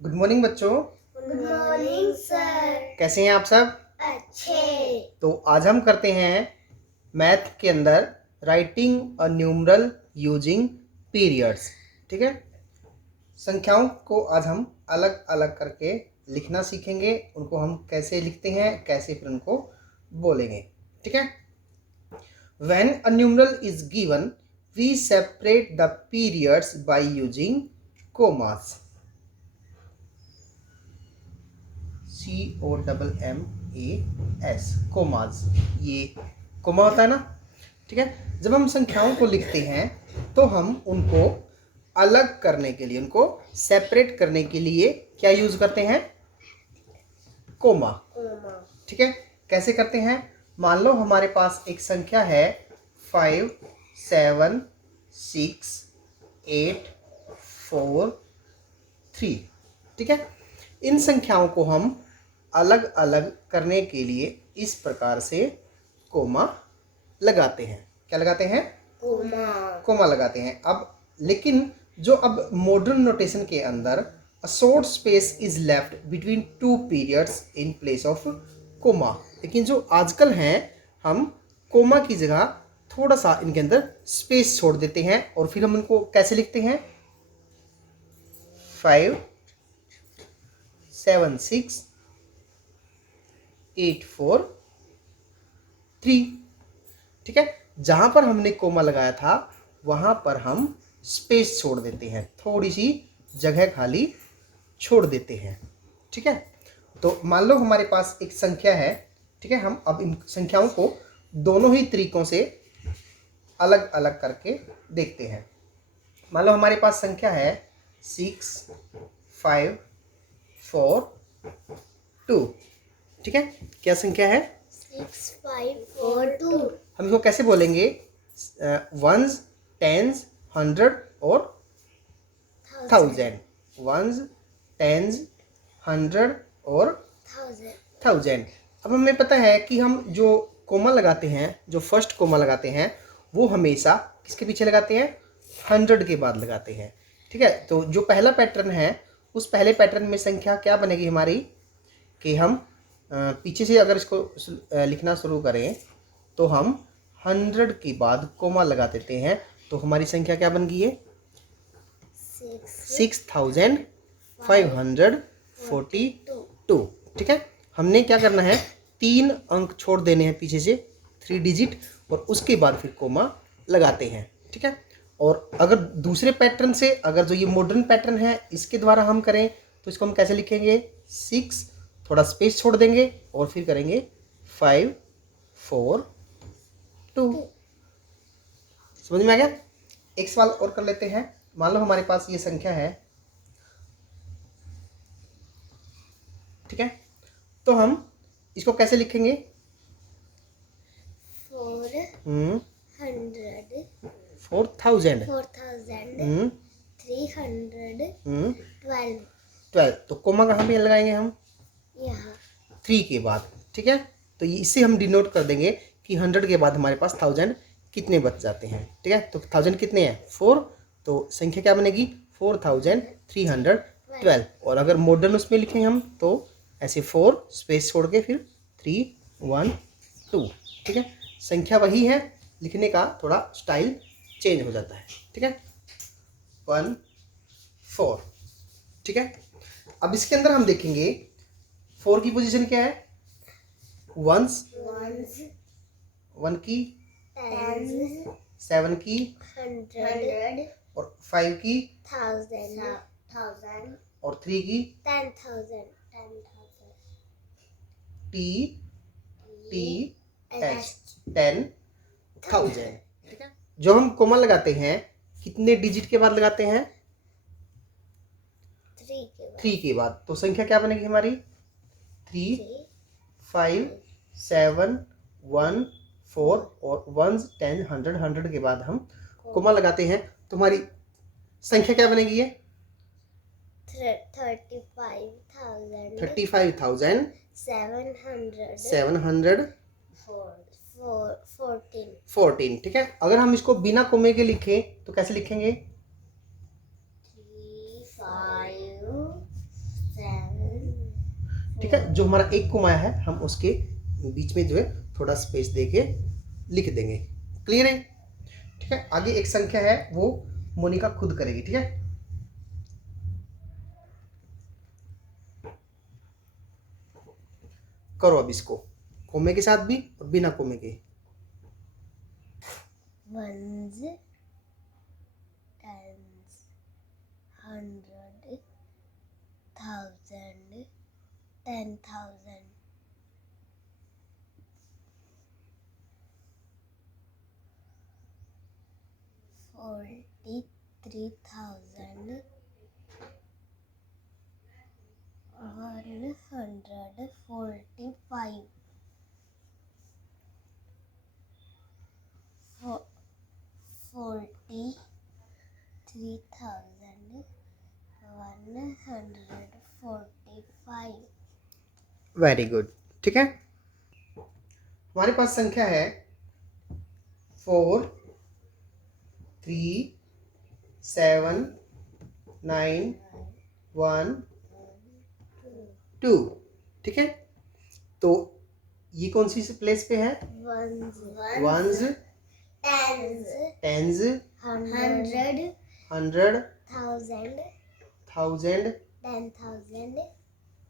Good morning बच्चों। Good morning sir. कैसे हैं आप सब? अच्छे। तो आज हम करते हैं मैथ के अंदर writing a numeral using periods. ठीक है, संख्याओं को आज हम अलग अलग करके लिखना सीखेंगे। उनको हम कैसे लिखते हैं, कैसे फिर उनको बोलेंगे। ठीक है, when a numeral is given we separate the periods by using commas. COMMAS, commas. ये कोमा होता है ना। ठीक है, जब हम संख्याओं को लिखते हैं तो हम उनको अलग करने के लिए, उनको सेपरेट करने के लिए क्या यूज करते हैं? कोमा। ठीक है, कैसे करते हैं? मान लो हमारे पास एक संख्या है 5 7 6 8 4 3। ठीक है, इन संख्याओं को हम अलग अलग करने के लिए इस प्रकार से कोमा लगाते हैं। क्या लगाते हैं? कोमा लगाते हैं। अब लेकिन जो अब मॉडर्न नोटेशन के अंदर a short space is left between two periods in place of comma. लेकिन जो आजकल हैं, हम कोमा की जगह थोड़ा सा इनके अंदर स्पेस छोड़ देते हैं और फिर हम इनको कैसे लिखते हैं? 5 7 6 8 4 3। ठीक है, जहां पर हमने कोमा लगाया था वहां पर हम स्पेस छोड़ देते हैं, थोड़ी सी जगह खाली छोड़ देते हैं। ठीक है, तो मान लो हमारे पास एक संख्या है। ठीक है, हम अब इन संख्याओं को दोनों ही तरीकों से अलग अलग करके देखते हैं। मान लो हमारे पास संख्या है 6 5 4 2। ठीक है, क्या संख्या है? 6 5 4 2। हम इसको कैसे बोलेंगे? वंस, टेंस, 100 और 1000। वंस, टेंस, 100 और 1000। अब हमें पता है कि हम जो कोमा लगाते हैं, जो फर्स्ट कोमा लगाते हैं, वो हमेशा किसके पीछे लगाते हैं? 100 के बाद लगाते हैं। ठीक है, तो जो पहला पैटर्न है, उस पहले पैटर्न में संख्या क्या बनेगी हमारी कि हम पीछे से अगर इसको लिखना शुरू करें तो हम 100 के बाद कोमा लगा देते हैं, तो हमारी संख्या क्या बन गई है? 6542। ठीक है, हमने क्या करना है? 3 अंक छोड़ देने हैं पीछे से, 3 डिजिट, और उसके बाद फिर कोमा लगाते हैं। ठीक है, और अगर दूसरे पैटर्न से, अगर जो ये मॉडर्न पैटर्न है इसके द्वारा हम करें तो इसको हम कैसे लिखेंगे? 6, थोड़ा स्पेस छोड़ देंगे और फिर करेंगे 5 4 2। समझ में आ गया? एक सवाल और कर लेते हैं। मान लो हमारे पास ये संख्या है। ठीक है, तो हम इसको कैसे लिखेंगे? 4000 312। तो कोमा कहाँ पे लगाएंगे हम? यहाँ 3 के बाद। ठीक है, तो इससे हम डिनोट कर देंगे कि 100 के बाद हमारे पास 1000 कितने बच जाते हैं। ठीक है, तो 1000 कितने हैं? 4। तो संख्या क्या बनेगी? 4312। और अगर मॉडर्न उसमें लिखें हम तो ऐसे 4 स्पेस छोड़ के फिर 3 1 2। ठीक है, संख्या वही है, लिखने का थोड़ा स्टाइल चेंज हो जाता है। ठीक है, 1 4। ठीक है, अब इसके अंदर हम देखेंगे 4 की पोजीशन क्या है? वंस, 1 की, 7 की 100 और 5 की 1000 और 3 की 10,000 TH 10,000। ठीक है, जो हम कोमा लगाते हैं कितने डिजिट के बाद लगाते हैं? 3 के बाद। तो संख्या क्या बनेगी हमारी? 3 5 7 1 4 और 1 10 100 100 के बाद हम कोमा लगाते हैं, तो हमारी संख्या क्या बनेगी? ये 35,714 714। ठीक है, अगर हम इसको बिना कोमे के लिखें तो कैसे लिखेंगे? 3 5 ठीक है, जो हमारा एक कोमा है हम उसके बीच में जो है थोड़ा स्पेस देके लिख देंगे। क्लियर है? ठीक है, आगे एक संख्या है वो मोनिका खुद करेगी। ठीक है, करो अब इसको कोमे के साथ भी और बिना कोमे के। ones, tens, hundred, thousand, 10,000, 43,000, 145, 43,145। Very good. ठीक है, हमारे पास संख्या है 4 3 7 9 1 2। ठीक है, तो ये कौन सी प्लेस पे है? Ones, tens, hundred, 100, thousand, 1000, 10,000,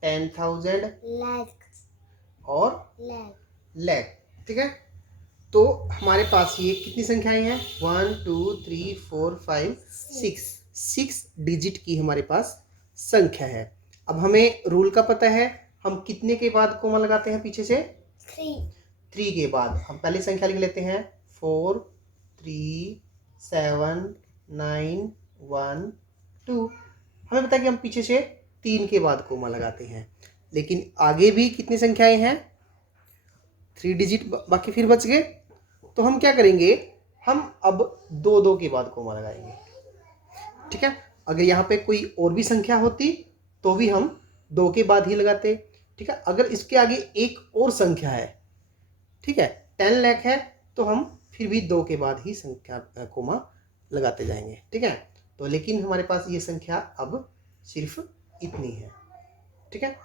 10,000 lakhs, और लैख। ठीक है, तो हमारे पास ये कितनी संख्याएं हैं? 1 2 3 4 5 6 डिजिट की हमारे पास संख्या है। अब हमें रूल का पता है, हम कितने के बाद कोमा लगाते हैं? पीछे से 3 के बाद। हम पहली संख्या लिख लेते हैं 4 3 7 9 1 2। हमें पता है कि हम पीछे से 3 के बाद कोमा लगाते हैं, लेकिन आगे भी कितनी संख्याएं हैं? 3 डिजिट बाकी फिर बच गए। तो हम क्या करेंगे? हम अब 2 के बाद कोमा लगाएंगे। ठीक है, अगर यहाँ पे कोई और भी संख्या होती तो भी हम 2 के बाद ही लगाते। ठीक है, अगर इसके आगे एक और संख्या है, ठीक है, 10 लाख है, तो हम फिर भी 2 के बाद ही संख्या कोमा लगाते जाएंगे। ठीक है, तो लेकिन हमारे पास ये संख्या अब सिर्फ इतनी है। ठीक है,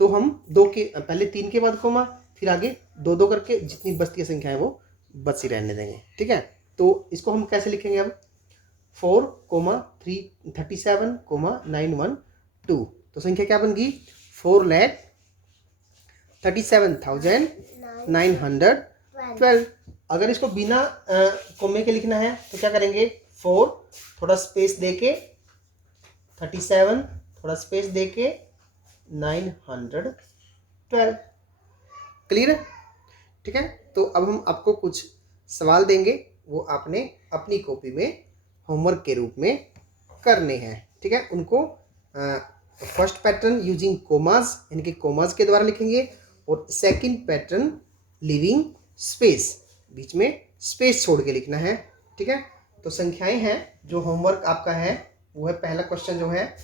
तो हम पहले 3 के बाद कोमा, फिर आगे 2 करके जितनी बचती है संख्या है वो बची रहने देंगे। ठीक है, तो इसको हम कैसे लिखेंगे? अब 4 37 912। तो संख्या क्या बन गई? 4,37,912। अगर इसको बिना कोमे के लिखना है तो क्या करेंगे? 4 थोड़ा स्पेस देके, 37 थोड़ा स्पेस देके, 912। क्लियर? ठीक है, तो अब हम आपको कुछ सवाल देंगे, वो आपने अपनी कॉपी में होमवर्क के रूप में करने हैं। ठीक है, उनको फर्स्ट पैटर्न यूजिंग कोमास, यानी कि कोमास के द्वारा लिखेंगे, और सेकंड पैटर्न लिविंग स्पेस, बीच में स्पेस छोड़ के लिखना है। ठीक है, तो संख्याएं हैं जो होमवर्क आपका है वो है, पहला क्वेश्चन जो है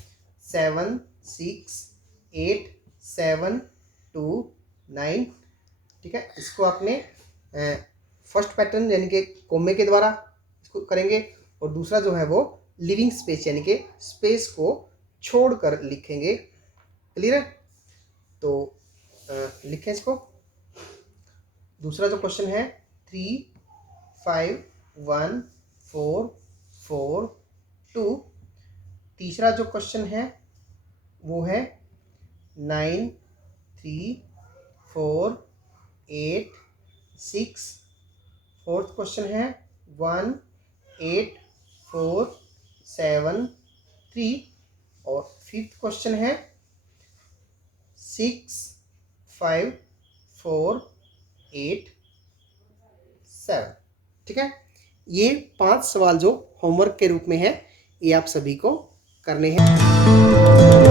7 6 8 7 2 9। ठीक है, इसको आपने फर्स्ट पैटर्न यानी कि कोमे के द्वारा इसको करेंगे, और दूसरा जो है वो लिविंग स्पेस यानी कि स्पेस को छोड़कर लिखेंगे। क्लियर है? तो लिखें इसको। दूसरा जो क्वेश्चन है 3 5 1 4 4 2। तीसरा जो क्वेश्चन है वो है 9 3 4 8 6। फोर्थ क्वेश्चन है 1 8 4 7 3। और फिफ्थ क्वेश्चन है 6 5 4 8 7। ठीक है, ये 5 सवाल जो होमवर्क के रूप में है, ये आप सभी को करने हैं।